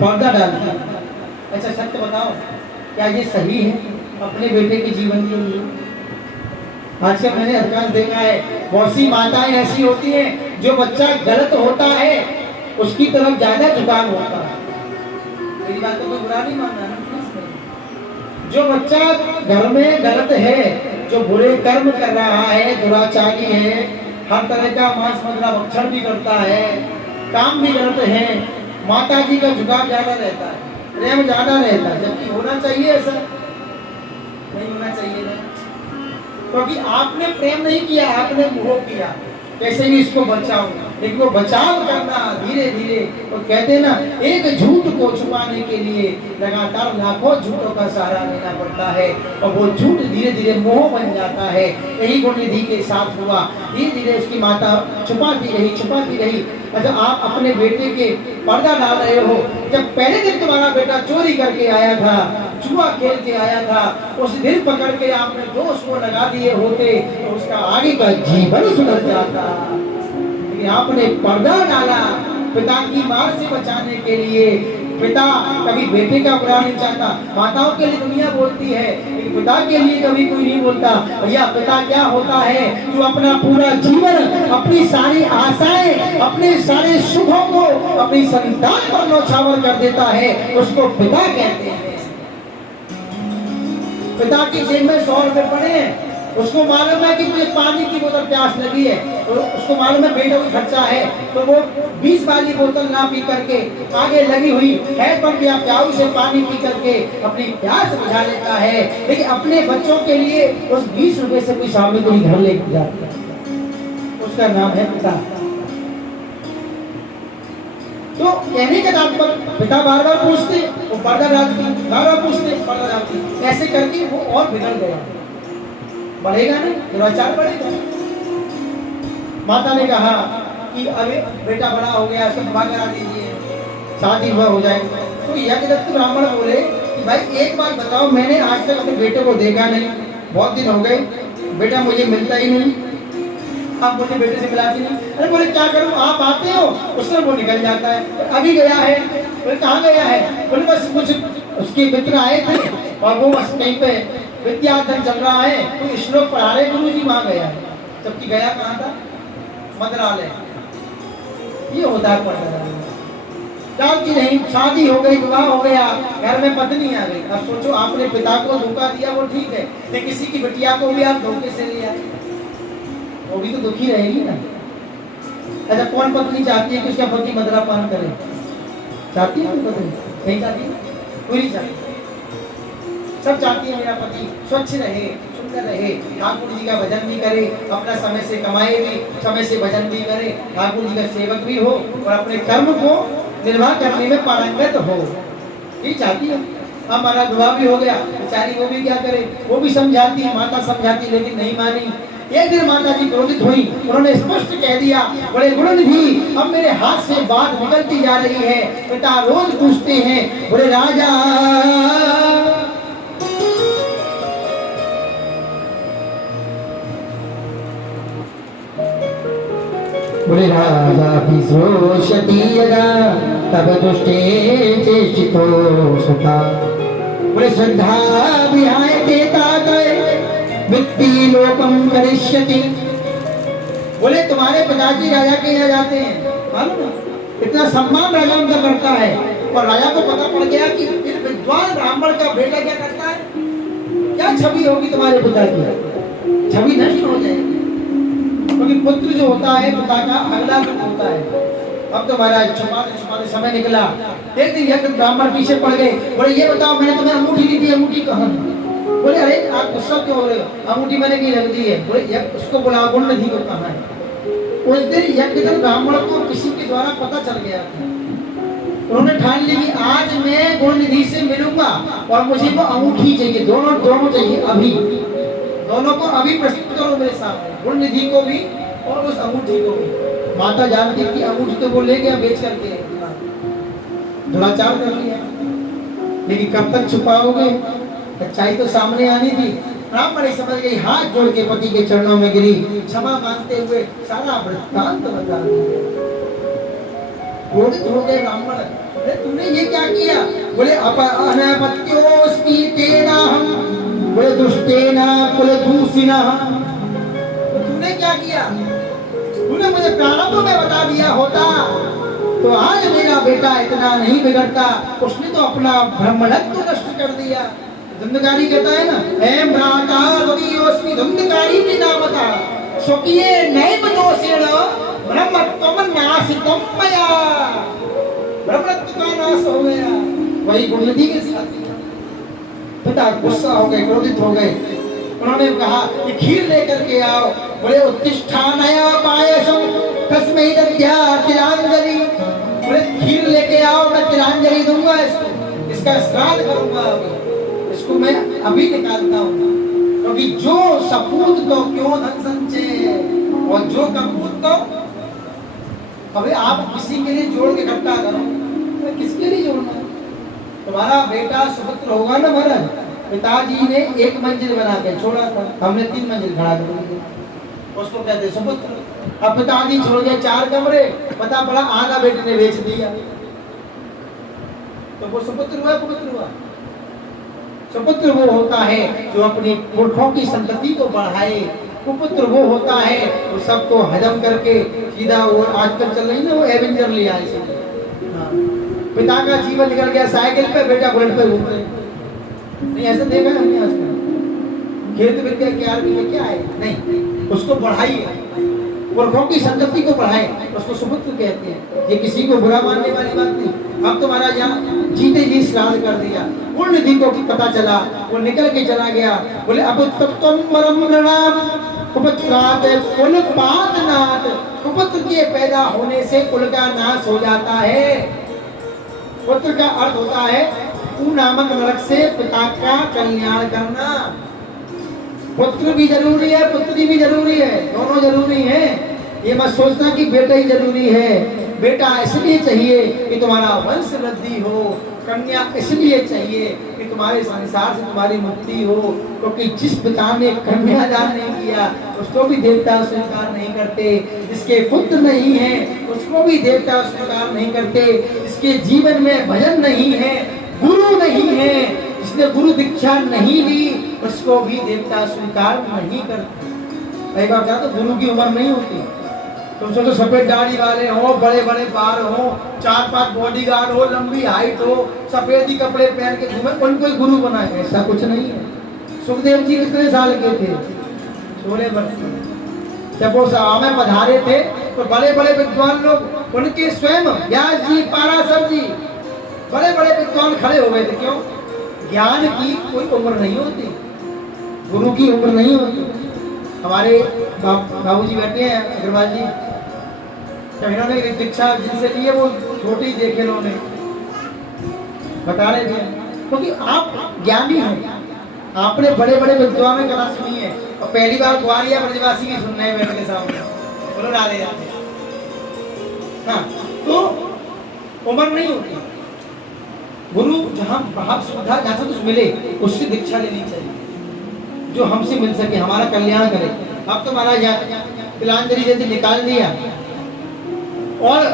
पर्दा डालती। अच्छा सत्य बताओ, क्या ये सही है अपने बेटे के जीवन के लिए? आजकल मैंने अधिकांश देखा है, बहुत सी माताएं ऐसी होती हैं जो बच्चा गलत होता है उसकी तरफ ज्यादा झुकाव होता है। मेरी बात को कोई बुरा नहीं मानना ना, जो बच्चा घर में गलत है, जो बुरे कर्म कर रहा है, दुराचारी है, हर तरह का मांस मदिरा भक्षण भी करता है, काम भी गलत है, माता जी का झुकाव ज्यादा रहता है, प्रेम ज्यादा रहता है, जबकि होना चाहिए ऐसा नहीं होना चाहिए ना, क्योंकि आपने प्रेम नहीं किया, आपने मोह किया। कैसे भी इसको बचाओ, लेकिन वो बचाव करना धीरे धीरे, तो कहते हैं ना, एक झूठ को छुपाने के लिए लगातार लाखों झूठों का सहारा लेना पड़ता है, और वो झूठ धीरे धीरे मोह बन जाता है। यही गुणनिधि के साथ हुआ, धीरे धीरे उसकी माता छुपाती रही। अच्छा, आप अपने बेटे के पर्दा डाल रहे हो, जब पहले दिन तुम्हारा बेटा चोरी करके आया था, जुआ खेल के आया था, उस दिन पकड़ के आपने दोष को लगा दिए होते तो उसका आगे का जीवन सुधर जाता। लेकिन आपने पर्दा डाला पिता की मार से बचाने के लिए। पिता कभी बेटे का बुरा नहीं चाहता, माताओं के लिए दुनिया बोलती है, लेकिन पिता के लिए कभी कोई नहीं बोलता। भैया पिता क्या होता है, जो अपना पूरा जीवन, अपनी सारी आशाएं, अपने सारे सुखों को अपनी संतान पर न्यौछावर कर देता है, उसको पिता कहते हैं। पिता की जेब में 100 रुपए पड़े हैं, उसको मालूम है कि मुझे पानी की बोतल प्यास लगी है, तो उसको मालूम है बेटे को खर्चा है, तो वो 20 वाली बोतल ना पी करके आगे लगी हुई है पर या प्याऊ से पानी पी करके अपनी प्यास बुझा लेता है। लेकिन अपने बच्चों के लिए उस 20 रुपए से कोई सामग्री घर लेके जाता है, उसका नाम है पिता। तो कहने के तात्पर्य, पिता बार बार पूछते, वो पर्दा डालती, बार बार पूछते, पर्दा डालती, ऐसे करके वो और बिगड़ गया। बढ़ेगा ना, दुराचार बढ़ेगा। माता ने कहा कि अभी बेटा बड़ा हो गया, उसका विवाह करा दीजिए, शादी हुआ हो जाएगा। तो यज्ञदत्त ब्राह्मण बोले कि भाई एक बात बताओ, मैंने आज तक अपने बेटे को देखा नहीं, बहुत दिन हो गए, बेटा मुझे मिलता ही नहीं, आप मुझे बेटे से मिलाती नहीं। अरे बोले क्या करूं, आप आते हो उससे वो निकल जाता है, अभी गया है। बोले कहाँ गया है? बोले बस कुछ उसके मित्र आए थे और वो बस कहीं पे विद्याधन चल रहा है, तो श्लोक पढ़ा रहे गुरु जी, वहां गया है। जबकि गया कहाँ था? मंत्रालय। ये होता है पर्दा। की नहीं, शादी हो गई, विवाह हो गया, घर में पत्नी आ गई। अब सोचो, आपने पिता को धोखा दिया वो ठीक है, लेकिन किसी की बिटिया को भी आप धोखे से ले आए, वो भी तो दुखी रहेगी ना। अच्छा, कौन पत्नी चाहती है कि उसका पति मदिरापान करे? चाहती है पत्नी? नहीं चाहती है, कोई नहीं चाहती। सब चाहती है मेरा पति स्वच्छ रहे, सुंदर रहे, ठाकुर जी का भजन भी करे, अपना समय से कमाए भी, समय से भजन भी करे, ठाकुर जी का सेवक भी हो और अपने कर्म को निर्वाह करने में पारंगत हो। ये चाहती है। हमारा विवाह भी हो गया, बेचारी वो भी क्या करे, वो भी समझाती है, माता समझाती, लेकिन नहीं मानी। एक दिन माता जी क्रोधित हुई, उन्होंने स्पष्ट कह दिया, बड़े गुणनिधि, अब मेरे हाथ से बात निकलती जा रही है। पिता रोज पूछते हैं, बोले राजा बोले राजा विश्रोषति यदा तब दुष्टे चेष्टितो सुता। बोले श्रद्धा विहाय देता गए वित्ती लोकम करिष्यति। बोले तुम्हारे पिताजी राजा के यहाँ जाते हैं, मालूम ना, इतना सम्मान राजा उनका करता है, और राजा को पता पड़ गया कि इस विद्वान ब्राह्मण का बेटा क्या करता है, क्या छवि होगी तुम्हारे पिता की? छवि नष्ट हो जाएगी, क्योंकि पुत्र जो होता है पिता का अगला रूप होता है। अब तो महाराज छुपाते समय निकला। एक दिन यज्ञ ब्राह्मण पीछे पड़ गए, बोले ये बताओ मैंने तुम्हें अंगूठी दी थी, अंगूठी कहाँ? बोले अरे आप गुस्सा क्यों हो रहे हो, अंगूठी मैंने नहीं रख दी है। बोले उसको बुला, गुणनिधि को कहाँ है? उस दिन यज्ञ ब्राह्मण को किसी के द्वारा पता चल गया था। उन्होंने ठान ली कि आज मैं गुणनिधि से मिलूंगा और मुझे वो अंगूठी चाहिए, दोनों चाहिए अभी, दोनों को अभी प्रस्तुत करो मेरे सामने, गुणनिधि को भी और उस अंगूठी को भी। माता जानती कि अंगूठी तो वो ले गया बेच करके, दुराचार कर लिया, लेकिन कब तक छुपाओगे? सच्चाई तो सामने आनी थी। ब्राह्मण समझ गई, हाथ जोड़ के पति के चरणों में गिरी, क्षमा मांगते हुए सारा वृत्तांत बता दिया। क्रोधित हो गए ब्राह्मण, अरे तूने ये क्या किया? बोले अनपत्योस्ति तेनाहम, बोले दुष्टेना कुलदूषिणः। तो तूने क्या किया? तूने मुझे प्रारंभ में बता दिया होता तो आज मेरा बेटा इतना नहीं बिगड़ता। उसने तो अपना ब्रह्मणत्व तो नष्ट कर दिया। धुंधकारी कहता है ना, एम भ्राता द्वियोस्मि धुंधकारी की नामता स्वकीये नैव दोषेण ब्रह्मत्वम नाशितम मया। ब्रह्मत्व का नाश हो गया। वही गुणनिधि के साथ पिता गुस्सा हो गए, क्रोधित हो गए। उन्होंने कहा कि खीर लेकर के आओ। बोले उत्तिष्ठानया पायसम तस्मै दद्या तिलांजलि। बोले खीर लेके आओ, मैं तिलांजलि दूंगा इसको, इसका श्राद्ध करूंगा। इसको मैं अभी निकालता हूँ, क्योंकि जो सपूत तो क्यों धन संचय और जो कपूत तो। अभी आप किसी के लिए जोड़ के इकट्ठा करो, किसके लिए जोड़ना? तुम्हारा बेटा सुपुत्र होगा ना महाराज, पिताजी ने एक मंजिल बना के छोड़ा था, हमने 3 मंजिल खड़ा कर दिया, उसको कहते सुपुत्र। अब पिताजी छोड़ गए 4 कमरे, पता पड़ा आधा बेटे ने बेच दिया, तो वो सुपुत्र हुआ कुपुत्र हुआ? सुपुत्र वो होता है जो अपने पुरखों की संतति को बढ़ाए। कुपुत्र वो होता है वो सबको हजम करके सीधा। वो आजकल चल रही ना वो एवेंजर लिया है। पिता का जीवन निकल गया साइकिल पे, बेटा बुलेट पे घूम रहे। नहीं ऐसा देखा है हमने आजकल। खेत विद्या क्या है? नहीं, उसको बढ़ाइए, पुरखों की संतति को बढ़ाए, उसको सुपुत्र कहते हैं। ये किसी को बुरा मानने वाली बात नहीं। अब तुम्हारा यहाँ जीते जी श्राद्ध कर दिया, पुण्य दी को पता चला, वो निकल के चला गया। बोले अब कुपुत्रात कुल पातनात, कुपुत्र के पैदा होने से कुल का नाश हो जाता है। पुत्र का अर्थ होता है ऊ नामक नरक से पिता का कल्याण करना। पुत्र भी जरूरी है, पुत्री भी जरूरी है, दोनों जरूरी हैं। ये मत सोचना कि बेटा ही जरूरी है। बेटा इसलिए चाहिए कि तुम्हारा वंश वृद्धि हो, कन्या इसलिए चाहिए कि तुम्हारे संसार से तुम्हारी मुक्ति हो। क्योंकि जिस पिता ने कन्यादान नहीं किया उसको भी देवता स्वीकार नहीं करते, जिसके पुत्र नहीं है उसको भी देवता स्वीकार नहीं करते, जिसके जीवन में भजन नहीं है, गुरु नहीं है, जिसने गुरु दीक्षा नहीं ली उसको भी देवता स्वीकार नहीं करते। एक बार क्या तो गुरु की उम्र नहीं होती। तुम सोचो सफेद दाढ़ी वाले हो, बड़े बड़े बाल हो, 4-5 बॉडीगार्ड हो, लंबी हाइट हो, सफेद ही कपड़े पहन के घूमे, उनको ही गुरु बनाए, ऐसा कुछ नहीं है। सुखदेव जी कितने साल के थे? 16 वर्ष। जब वो सभा में पधारे थे तो बड़े बड़े विद्वान लोग, उनके स्वयं व्यास जी, पाराशर जी, बड़े बड़े विद्वान खड़े हो गए थे। क्यों? ज्ञान की कोई उम्र नहीं होती, गुरु की उम्र नहीं होती। हमारे बाबूजी बैठे हैं अग्रवाल जी, जब इन्होंने दीक्षा जिनसे ली है वो छोटी देखे इन्होंने बता रहे थे, क्योंकि आप ज्ञानी हैं, आपने बड़े बड़े विद्वान में कला सुनी है और पहली बार ग्वालिया ब्रजवासी की सुनना है बैठ के सामने। बोलो राधे राधे। हाँ, तो उम्र नहीं होती। गुरु जहाँ भाव सुविधा जहाँ से कुछ मिले उससे दीक्षा लेनी चाहिए, जो हमसे मिल सके, हमारा कल्याण करे। अब तो महाराज तिलांजलि यदि निकाल दिया और